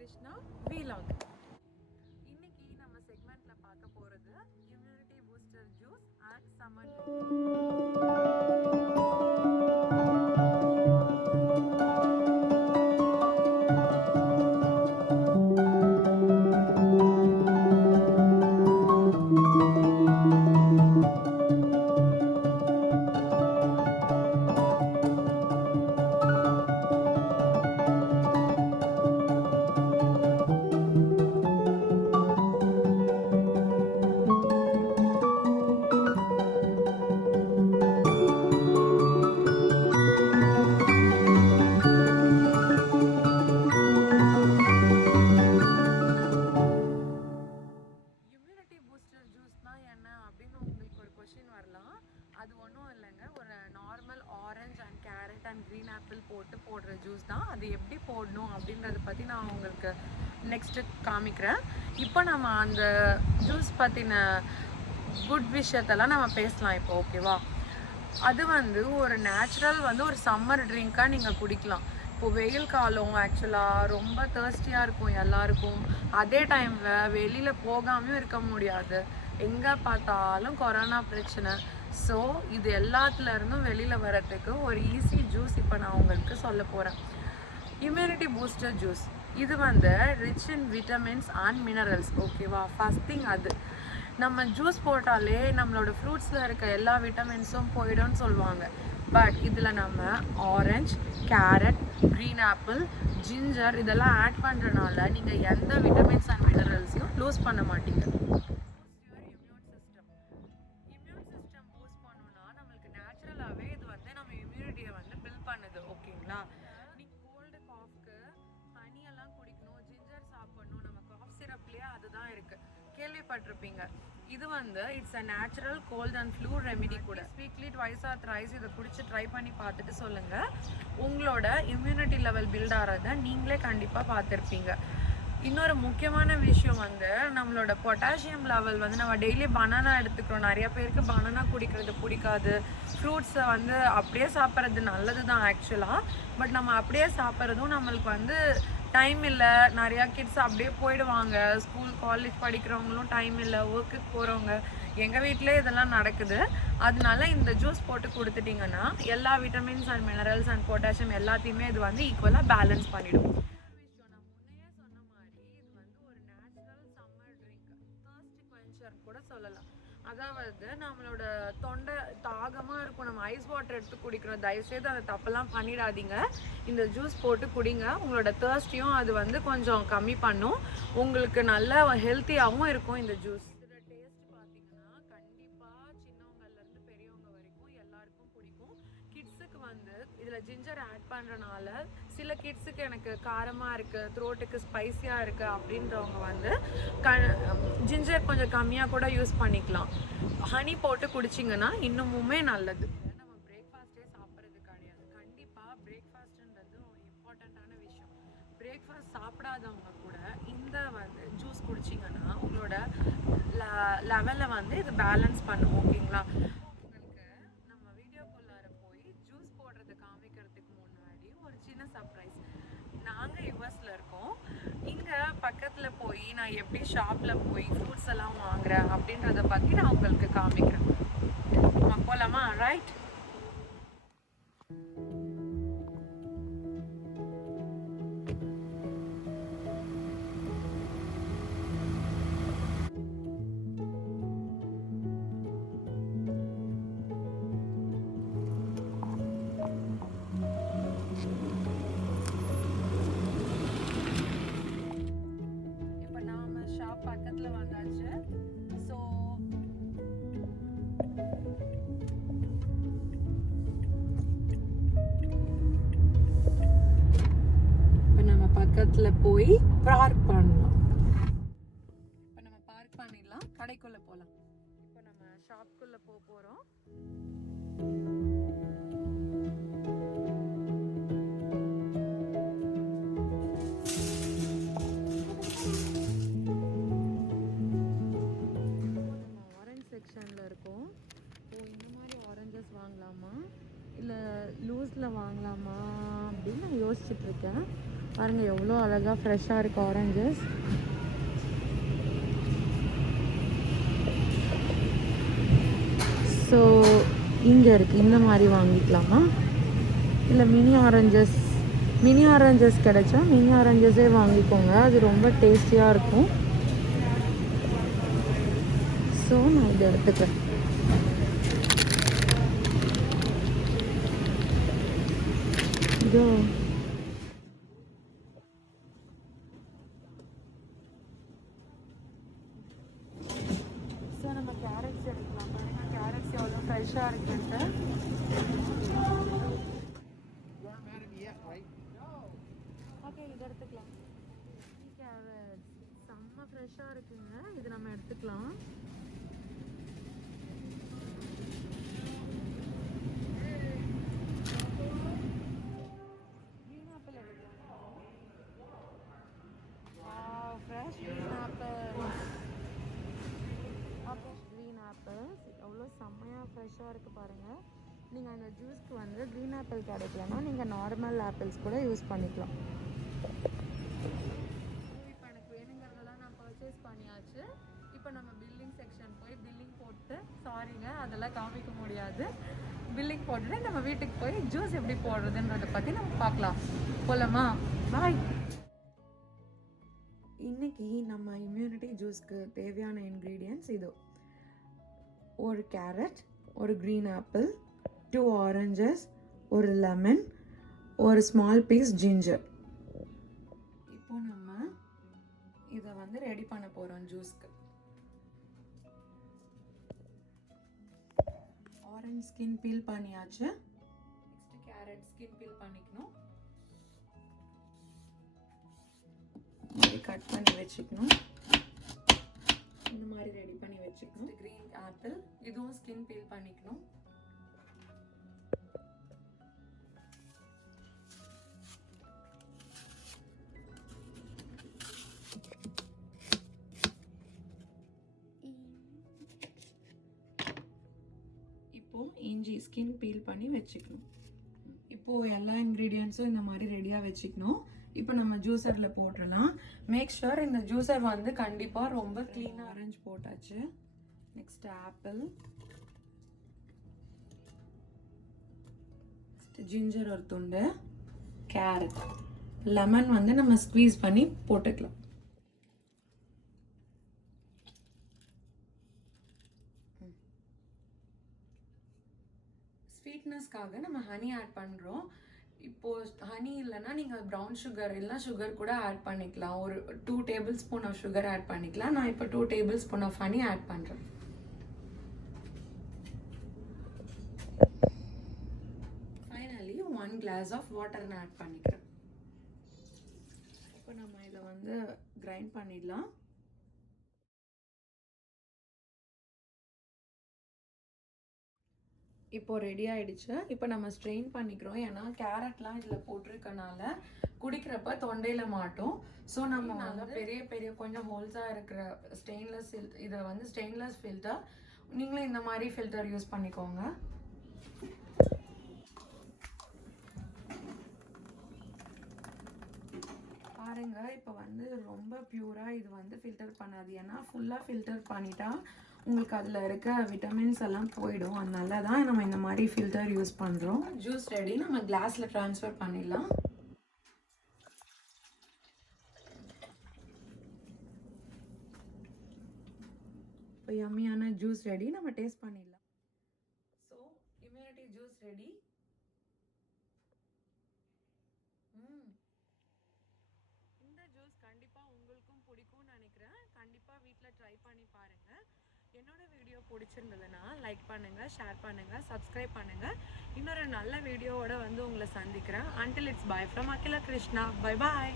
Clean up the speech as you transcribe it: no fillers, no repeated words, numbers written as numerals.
Krishna vlog. இன்னைக்கு நம்ம செக்மெண்ட்ல பார்க்க போறது immunity booster juice and summer அது ஒன்றும் இல்லைங்க, ஒரு normal orange and carat and green apple போட்டு போடுற ஜூஸ் தான். அது எப்படி போடணும் அப்படின்றத பற்றி நான் உங்களுக்கு நெக்ஸ்ட்டு காமிக்கிறேன். இப்போ நம்ம அந்த ஜூஸ் பற்றின குட் விஷயத்தெல்லாம் நம்ம பேசலாம் இப்போ, ஓகேவா? அது ஒரு நேச்சுரல் ஒரு சம்மர் ட்ரிங்காக நீங்கள் குடிக்கலாம். இப்போது வெயில் காலம் ஆக்சுவலாக ரொம்ப தேர்ஸ்டியாக இருக்கும் எல்லாருக்கும். அதே டைமில் வெளியில் போகாமையும் இருக்க முடியாது, எங்கே பார்த்தாலும் கொரோனா பிரச்சனை. ஸோ இது எல்லாத்துலேருந்தும் வெளியில் வரத்துக்கு ஒரு ஈஸி ஜூஸ் இப்போ நான் உங்களுக்கு சொல்ல போகிறேன். Immunity booster juice. இது rich in vitamins and minerals, ஓகேவா? ஃபஸ்ட் திங் அது. நம்ம ஜூஸ் போட்டாலே நம்மளோட ஃப்ரூட்ஸில் இருக்க எல்லா விட்டமின்ஸும் போயிடும்னு சொல்லுவாங்க. பட் இதில் நம்ம orange, carrot, green apple, ginger இதெல்லாம் ஆட் பண்ணுறனால நீங்கள் எந்த விட்டமின்ஸ் அண்ட் மினரல்ஸையும் லூஸ் பண்ண மாட்டீங்க. ஓகேங்களா? நீங்கள் கோல்டு காஃப்க்கு ஹனியெல்லாம் குடிக்கணும், ஜிஞ்சர் சாப்பிடணும், நம்ம காஃப் சிரப்லேயே அதுதான் இருக்குது, கேள்விப்பட்டிருப்பீங்க. இது it's a natural cold and flu remedy கூட. வீக்லி ட்வைஸ் ஆர் த்ரைஸ் இதை குடிச்சு ட்ரை பண்ணி பார்த்துட்டு சொல்லுங்கள். உங்களோட இம்யூனிட்டி லெவல் பில்ட் ஆகிறத நீங்களே கண்டிப்பாக பார்த்துருப்பீங்க. இன்னொரு முக்கியமான விஷயம் நம்மளோட பொட்டாசியம் லெவல் நம்ம டெய்லி பனானா எடுத்துக்கிறோம். நிறைய பேருக்கு பனானா குடிக்கிறது பிடிக்காது. ஃப்ரூட்ஸை அப்படியே சாப்பிட்றது நல்லது தான் ஆக்சுவலாக. பட் நம்ம அப்படியே சாப்பிட்றதும் நம்மளுக்கு டைம் இல்லை. நிறையா கிட்ஸ் அப்படியே போயிடுவாங்க, ஸ்கூல் காலேஜ் படிக்கிறவங்களும் டைம் இல்லை, ஒர்க்குக்கு போகிறவங்க. எங்கள் வீட்டிலே இதெல்லாம் நடக்குது. அதனால இந்த ஜூஸ் போட்டு கொடுத்துட்டிங்கன்னா எல்லா vitamins and minerals and potassium எல்லாத்தையுமே இது ஈக்குவலாக பேலன்ஸ் பண்ணிவிடும். கூட சொல்லலாம். அதாவது நம்மளோட தொண்டை தாகமாக இருக்கும், நம்ம ஐஸ் வாட்டர் எடுத்து குடிக்கிறோம். தயவுசெய்து அந்த தப்பெல்லாம் பண்ணிடாதீங்க. இந்த ஜூஸ் போட்டு குடிங்க. உங்களோட தேர்ஸ்டியும் அது கொஞ்சம் கம்மி பண்ணும். உங்களுக்கு நல்ல ஹெல்த்தியாகவும் இருக்கும் இந்த ஜூஸ். இதோட டேஸ்ட் பார்த்தீங்கன்னா கண்டிப்பாக சின்னவங்கலேருந்து பெரியவங்க வரைக்கும் எல்லாருக்கும் பிடிக்கும். கிட்ஸுக்கு இதில் ஜிஞ்சர் ஆட் பண்ணுறனால சில கிட்ஸுக்கு எனக்கு காரமாக இருக்குது, த்ரோட்டுக்கு ஸ்பைஸியாக இருக்குது அப்படின்றவங்க ஜிஞ்சர் கொஞ்சம் கம்மியாக கூட யூஸ் பண்ணிக்கலாம். ஹனி போட்டு குடிச்சிங்கன்னா இன்னுமுமே நல்லது. நம்ம பிரேக்ஃபாஸ்ட்டே சாப்பிட்றது கிடையாது. கண்டிப்பாக பிரேக்ஃபாஸ்ட்டுன்றது ஒரு இம்பார்ட்டண்ட்டான விஷயம். பிரேக்ஃபாஸ்ட் சாப்பிடாதவங்க கூட இந்த ஜூஸ் குடிச்சிங்கன்னா உங்களோட லெவலில் இது பேலன்ஸ் பண்ணும், ஓகேங்களா? சர்ப்ரைஸ். நாங்கள் யுஎஸில் இருக்கோம். இங்கே பக்கத்தில் போய் நான் எப்படி ஷாப்பில் போய் ஃப்ரூட்ஸ் எல்லாம் வாங்குறேன் அப்படின்றத பற்றி நான் உங்களுக்கு காமிக்கிறேன். போகலாமா? ரைட். பக்கத்தில் வந்தாச்சு. ஸோ இப்போ நம்ம பக்கத்தில் போய் பார்க் பண்ணலாம். இப்போ நம்ம பார்க் பண்ணிடலாம், கடைக்குள்ளே போகலாம். இப்போ நம்ம ஷாப்குள்ளே போகிறோம். இருக்கும். இந்த மாதிரி ஆரஞ்சஸ் வாங்கலாமா இல்லை லூஸில் வாங்கலாமா அப்படின்னு நான் யோசிச்சுட்ருக்கேன். பாருங்கள் எவ்வளோ அழகாக ஃப்ரெஷ்ஷாக இருக்குது ஆரஞ்சஸ். ஸோ இங்கே இருக்குது, இந்த மாதிரி வாங்கிக்கலாமா? இல்லை மினி ஆரஞ்சஸ் கிடைச்சா மினி ஆரஞ்சஸே வாங்கிக்கோங்க, அது ரொம்ப டேஸ்டியாக இருக்கும். ஸோ நான் இதை எடுத்துக்கிறேன். இதோ ஸோ நம்ம கேரட்ஸ் எடுக்கலாம். பாருங்க கேரட்ஸ் எவ்வளோ ஃப்ரெஷ்ஷாக இருக்குன்ட்டு. ஓகே இது எடுத்துக்கலாம். கேரட்ஸ் செம்ம ஃப்ரெஷ்ஷாக இருக்குங்க, இது நம்ம எடுத்துக்கலாம். க்ரீன் ஆப்பிள்ஸ் எவ்வளோ செம்மையாக ஃப்ரெஷ்ஷாக இருக்குது பாருங்கள். நீங்கள் அந்த ஜூஸ்க்கு வந்து க்ரீன் ஆப்பிள் கிடைக்கலன்னா நீங்கள் நார்மல் ஆப்பிள்ஸ் கூட யூஸ் பண்ணிக்கலாம். இப்போ எனக்கு வேணுங்கிறதெல்லாம் நான் பர்ச்சேஸ் பண்ணியாச்சு. இப்போ நம்ம பில்லிங் செக்ஷன் போய் பில்லிங் போட்டு, சாரிங்க அதெல்லாம் காமிக்க முடியாது, பில்லிங் போட்டுட்டு நம்ம வீட்டுக்கு போய் ஜூஸ் எப்படி போடுறதுன்றதை பற்றி நம்ம பார்க்கலாம். போகலாமா? பாய். இன்றைக்கி நம்ம இம்யூனிட்டி ஜூஸ்க்கு தேவையான இன்க்ரீடியன்ட்ஸ் இது: ஒரு கேரட், ஒரு க்ரீன் ஆப்பிள், 2 ஆரஞ்சஸ், ஒரு லெமன், ஒரு ஸ்மால் பீஸ் ஜிஞ்சர். இப்போ நம்ம இதை வந்து ரெடி பண்ண போகிறோம் ஜூஸ்க்கு. ஆரஞ்ச் ஸ்கின் பீல் பண்ணியாச்சு. நெக்ஸ்ட் கேரட் ஸ்கின் பீல் பண்ணிக்கணும், கட் பண்ணி வச்சுக்கணும், இந்த மாதிரி ரெடி பண்ணி வச்சுக்கணும். க்ரீன் ஆப்பிள் இதுவும் ஸ்கின் பீல் பண்ணிக்கணும். இப்போ இஞ்சி ஸ்கின் பீல் பண்ணி வச்சுக்கணும். இப்போ எல்லா இன்க்ரீடியன்ஸும் இந்த மாதிரி ரெடியாக வச்சுக்கணும். இப்போ நம்ம ஜூஸரில் போட்டுடலாம். மேக் ஷுர் இந்த ஜூஸர் வந்து கண்டிப்பாக ரொம்ப க்ளீனாக. ஆரஞ்சு போட்டாச்சு. நெக்ஸ்ட் ஆப்பிள், ஜிஞ்சர் ஒரு துண்டு, கேரட், லெமன் வந்து நம்ம ஸ்க்வீஸ் பண்ணி போட்டுக்கலாம். ஸ்வீட்னஸ்க்காக நம்ம ஹனி ஆட் பண்ணுறோம். இப்போது ஹனி இல்லைன்னா நீங்கள் ப்ரௌன் சுகர் இல்லைனா சுகர் கூட ஆட் பண்ணிக்கலாம். ஒரு 2 tablespoon of sugar add பண்ணிக்கலாம். நான் இப்போ 2 tablespoon of honey add பண்ணுறேன். ஃபைனலி 1 கிளாஸ் ஆஃப் வாட்டர் நான் ஆட் பண்ணிக்கிறேன். இப்போ நம்ம இதை வந்து கிரைண்ட் பண்ணிடலாம். இப்போ ரெடி ஆயிடுச்சு. இப்போ நம்ம ஸ்ட்ரெயின் பண்ணிக்கிறோம். ஏன்னா கேரட்லாம் இதில் போட்டிருக்கனால குடிக்கிறப்ப தொண்டையில் மாட்டோம். ஸோ நம்ம நல்லா பெரிய பெரிய கொஞ்சம் ஹோல்ஸாக இருக்கிற ஸ்டெயின்லெஸ் இதை வந்து ஸ்டெயின்லெஸ் ஃபில்டர், நீங்களும் இந்த மாதிரி ஃபில்டர் யூஸ் பண்ணிக்கோங்க. பாருங்க, இப்போ வந்து ரொம்ப பியூராக இது வந்து ஃபில்டர் பண்ணாது. ஏன்னா ஃபுல்லாக ஃபில்டர் பண்ணிட்டா உங்களுக்கு அதில் இருக்க விட்டமின்ஸ் எல்லாம் போயிடும். அதனால தான் நம்ம இந்த மாதிரி ஃபில்டர் யூஸ் பண்ணுறோம். ஜூஸ் ரெடி, நம்ம கிளாஸில் ட்ரான்ஸ்ஃபர் பண்ணிடலாம். இப்போ யம்மியான ஜூஸ் ரெடி, நம்ம டேஸ்ட் பண்ணிடலாம். So immunity juice ready. இந்த ஜூஸ் கண்டிப்பாக உங்களுக்கும் பிடிக்கும்னு நினைக்கிறேன். கண்டிப்பாக வீட்டில் ட்ரை பண்ணி பாருங்கள். என்னோட வீடியோ பிடிச்சிருந்ததுன்னா லைக் பண்ணுங்கள், ஷேர் பண்ணுங்கள், சப்ஸ்கிரைப் பண்ணுங்கள். இன்னொரு நல்ல வீடியோவோட வந்து உங்களை சந்திக்கிறேன். Until it's bye from Akila Krishna. Bye bye.